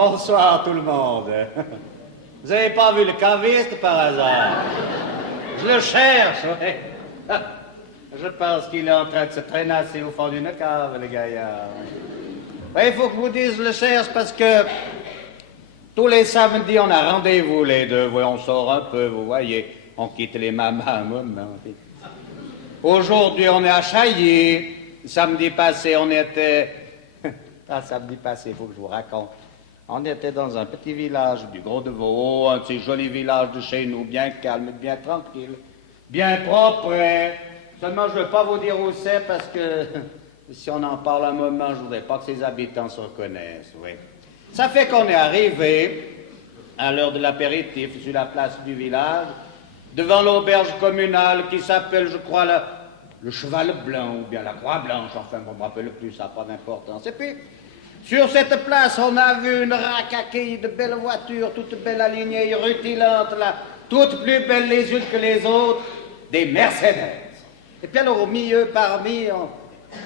Bonsoir tout le monde. Vous avez pas vu le caviste par hasard? Je le cherche, oui. Je pense qu'il est en train de se traînasser au fond d'une cave, le gaillard. Oui, il faut que je vous dise, je le cherche parce que tous les samedis, on a rendez-vous les deux. Oui, on sort un peu, vous voyez. On quitte les mamans un moment. Aujourd'hui, on est à Chailly. Samedi passé, on était... samedi passé, il faut que je vous raconte. On était dans un petit village du Gros-de-Vaud, un de ces jolis villages de chez nous, bien calme, bien tranquille, bien propre. Seulement, je ne veux pas vous dire où c'est parce que si on en parle un moment, je ne voudrais pas que ses habitants se reconnaissent. Oui. Ça fait qu'on est arrivé à l'heure de l'apéritif sur la place du village, devant l'auberge communale qui s'appelle, je crois, le Cheval Blanc ou bien la Croix Blanche. Enfin, on ne me rappelle plus, ça n'a pas d'importance. Et puis, sur cette place, on a vu une racaquille de belles voitures, toutes belles alignées, rutilantes, là, toutes plus belles les unes que les autres, des Mercedes. Et puis alors, au milieu, parmi,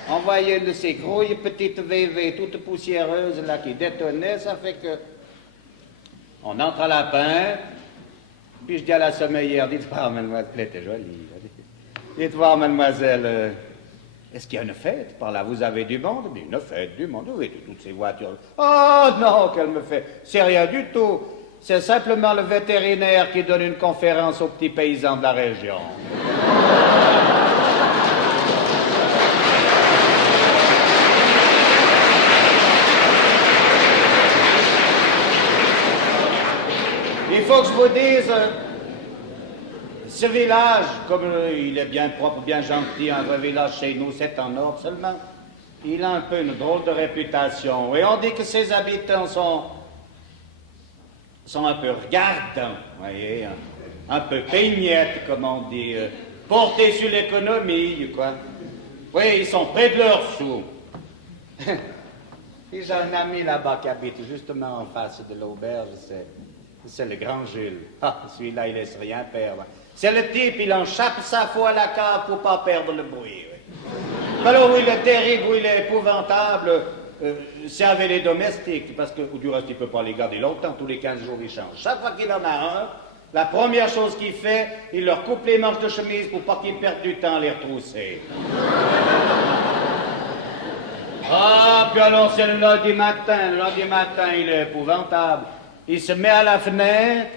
on voyait une de ces grouilles petites VV, toutes poussiéreuses, là, qui détonnaient. Ça fait que on entre à la pinte, puis je dis à la sommeillère, dites voir, mademoiselle, elle était jolie, dites voir, mademoiselle, est-ce qu'il y a une fête par là? Vous avez du monde? Mais une fête, du monde, oui, toutes ces voitures. Oh non, qu'elle me fait, c'est rien du tout. C'est simplement le vétérinaire qui donne une conférence aux petits paysans de la région. Il faut que je vous dise, ce village, comme il est bien propre, bien gentil, un vrai village chez nous, c'est en ordre seulement. Il a un peu une drôle de réputation. Et on dit que ses habitants sont un peu regardants, voyez, un peu peignettes, comme on dit, portés sur l'économie, quoi. Oui, ils sont près de leurs sous. Et j'ai un ami là-bas qui habite justement en face de l'auberge, c'est le grand Jules. Ah, celui-là, il laisse rien perdre. C'est le type, il enchappe sa foi à la cave pour pas perdre le bruit. Oui. Alors, oui, il est terrible, oui, il est épouvantable. C'est avec les domestiques, parce que du reste, il ne peut pas les garder longtemps, tous les 15 jours, il change. Chaque fois qu'il en a un, la première chose qu'il fait, il leur coupe les manches de chemise pour pas qu'ils perdent du temps à les retrousser. Ah, puis alors, c'est le lundi matin, il est épouvantable. Il se met à la fenêtre,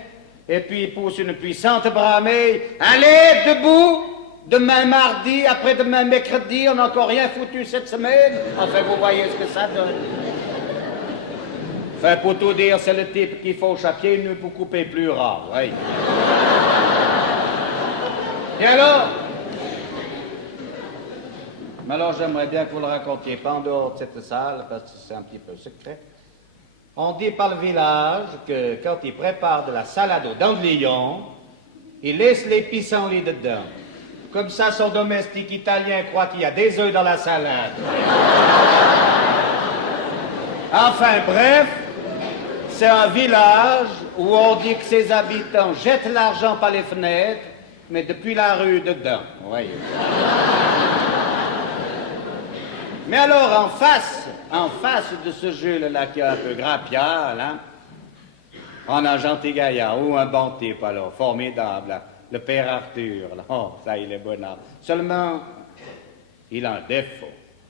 et puis il pousse une puissante bramée. Allez, debout! Demain mardi, après-demain mercredi, on n'a encore rien foutu cette semaine. Enfin, vous voyez ce que ça donne. Enfin, pour tout dire, c'est le type qui fauche à pieds nus pour couper plus rare, oui. Et alors? Mais alors, j'aimerais bien que vous le racontiez, pas en dehors de cette salle, parce que c'est un petit peu secret. On dit par le village que quand il prépare de la salade aux dents de lion, il laisse les pissenlits dedans. Comme ça, son domestique italien croit qu'il y a des œufs dans la salade. Enfin, bref, c'est un village où on dit que ses habitants jettent l'argent par les fenêtres, mais depuis la rue dedans, vous voyez. Mais alors, en face de ce Jules-là qui est un peu grapial, hein, on a un gentil gaillard, ou un bon type, alors, formidable, là, le père Arthur, là. Oh, ça, il est bon âme. Seulement, il a un défaut.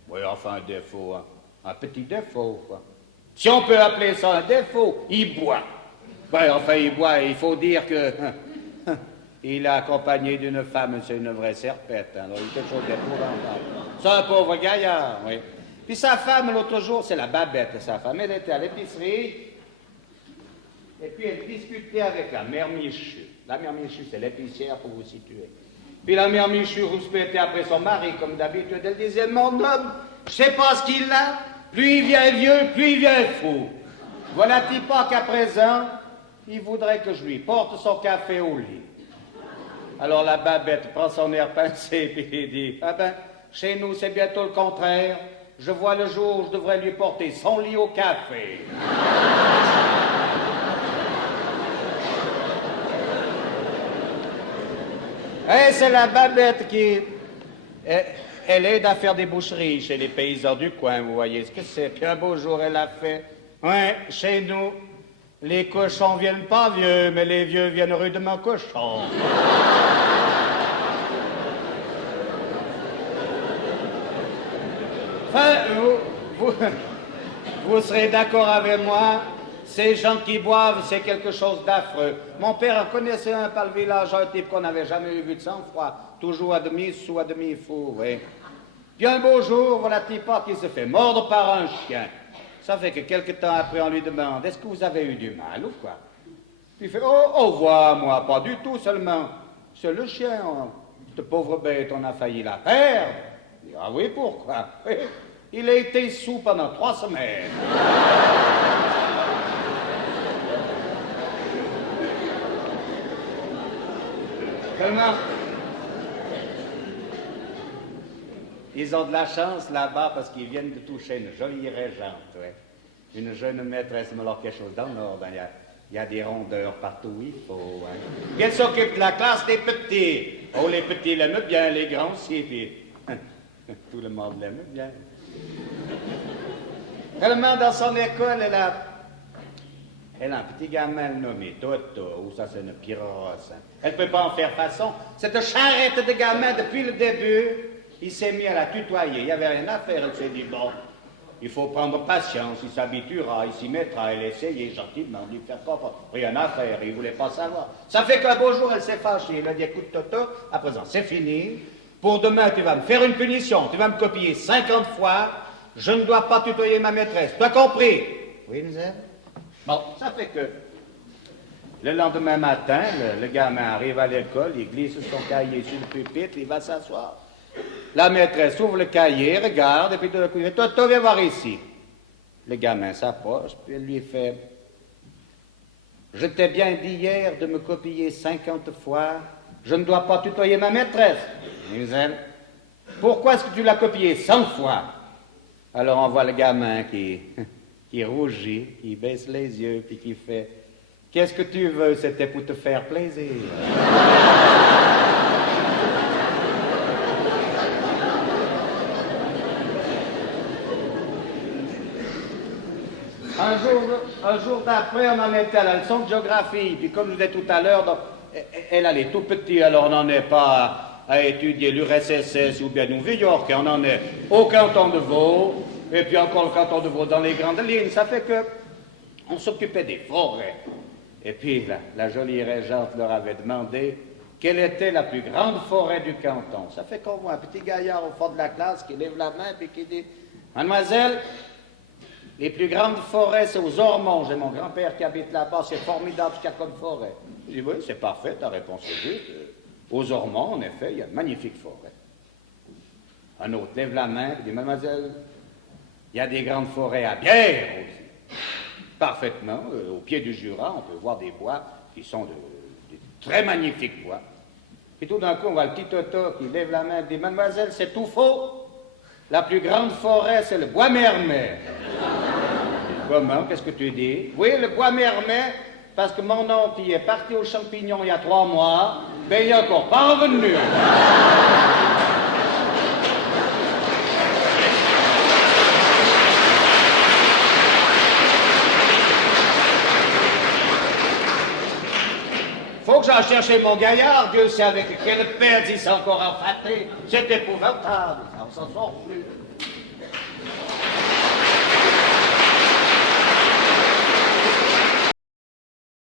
Oui, enfin, un défaut, hein. Un petit défaut, quoi. Si on peut appeler ça un défaut, il boit. Ben, enfin, il boit, il faut dire que... il est accompagné d'une femme, c'est une vraie serpette, hein, alors il est quelque chose d'épouvantable. C'est un pauvre gaillard, oui. Puis sa femme, l'autre jour, c'est la Babette, sa femme, elle était à l'épicerie, et puis elle discutait avec la mère Michu. La mère Michu, c'est l'épicière pour vous situer. Puis la mère Michu rouspétait après son mari, comme d'habitude. Elle disait, mon homme, je sais pas ce qu'il a, plus il vient vieux, plus il vient fou. Voilà-t-il pas qu'à présent, il voudrait que je lui porte son café au lit. Alors la Babette prend son air pincé et il dit, ah ben, chez nous c'est bientôt le contraire. Je vois le jour où je devrais lui porter son lit au café. Et c'est la Babette qui... Elle aide à faire des boucheries chez les paysans du coin, vous voyez ce que c'est. Puis un beau jour, elle a fait Ouais, chez nous, les cochons viennent pas vieux, mais les vieux viennent rudement cochons. Enfin, vous serez d'accord avec moi, ces gens qui boivent, c'est quelque chose d'affreux. Mon père en connaissait un par le village, un type qu'on n'avait jamais eu vu de sang-froid, toujours à demi sous, à demi fou, oui. Puis un beau jour, voilà Tipa qui se fait mordre par un chien. Ça fait que quelque temps après, on lui demande, est-ce que vous avez eu du mal ou quoi? Puis il fait, oh, vois, moi, pas du tout seulement. C'est le chien, cette pauvre bête, on a failli la perdre. Il dit, ah oui, pourquoi? Il a été sous pendant 3 semaines. Tellement. Ils ont de la chance là-bas parce qu'ils viennent de toucher une jolie régente, ouais. Une jeune maîtresse, mais alors quelque chose dans l'ordre. Il y a des rondeurs partout où il faut. Hein. Puis elle s'occupe de la classe des petits. Oh, les petits l'aiment bien, les grands aussi, puis tout le monde l'aime bien. Tellement dans son école, elle a un petit gamin nommé Toto, ou ça c'est une pirosse. Hein. Elle ne peut pas en faire façon. Cette charrette de gamin, depuis le début, il s'est mis à la tutoyer. Il n'y avait rien à faire. Elle s'est dit, bon, il faut prendre patience, il s'habituera, il s'y mettra. Elle essayait gentiment de lui faire comprendre. Rien à faire, il ne voulait pas savoir. Ça fait qu'un beau jour, elle s'est fâchée. Elle a dit, écoute Toto, à présent, c'est fini. Pour demain, tu vas me faire une punition. Tu vas me copier 50 fois. Je ne dois pas tutoyer ma maîtresse. Tu as compris? Oui, Nzel? Bon, ça fait que le lendemain matin, le gamin arrive à l'école, il glisse son cahier sur le pupitre, il va s'asseoir. La maîtresse ouvre le cahier, regarde, et puis tout d'un coup, il dit, Toto, viens voir ici. Le gamin s'approche, puis elle lui fait, je t'ai bien dit hier de me copier 50 fois, je ne dois pas tutoyer ma maîtresse. Nzel, pourquoi est-ce que tu l'as copié 100 fois? Alors on voit le gamin qui rougit, qui baisse les yeux, puis qui fait « Qu'est-ce que tu veux? C'était pour te faire plaisir. » Un jour d'après, on en était à la leçon de géographie, puis comme je disais tout à l'heure, elle est tout petit, alors on n'en est pas à étudier l'URSS ou bien New York, et on en est au canton de Vaud, et puis encore le canton de Vaud dans les grandes lignes. Ça fait que on s'occupait des forêts. Et puis la jolie régente leur avait demandé quelle était la plus grande forêt du canton. Ça fait qu'on voit un petit gaillard au fond de la classe qui lève la main et qui dit « Mademoiselle, les plus grandes forêts, c'est aux Ormonts. J'ai mon grand-père qui habite là-bas, c'est formidable ce qu'il y a comme forêt. » Je dis « Oui, c'est parfait, ta réponse est juste. Aux Ormonts, en effet, il y a une magnifique forêt. » Un autre lève la main et dit « Mademoiselle, il y a des grandes forêts à Bière aussi. » Parfaitement, au pied du Jura, on peut voir des bois qui sont de très magnifiques bois. Et tout d'un coup, on voit le petit Toto qui lève la main et dit « Mademoiselle, c'est tout faux. La plus grande forêt, c'est le bois Mermet. » Comment? Qu'est-ce que tu dis? Oui, le bois Mermet, parce que mon oncle qui est parti aux champignons il y a 3 mois, ben il n'est encore pas revenu. Faut que j'aille chercher mon gaillard, Dieu sait avec quelle perte il s'est encore enfaté. C'est épouvantable, on s'en sort plus.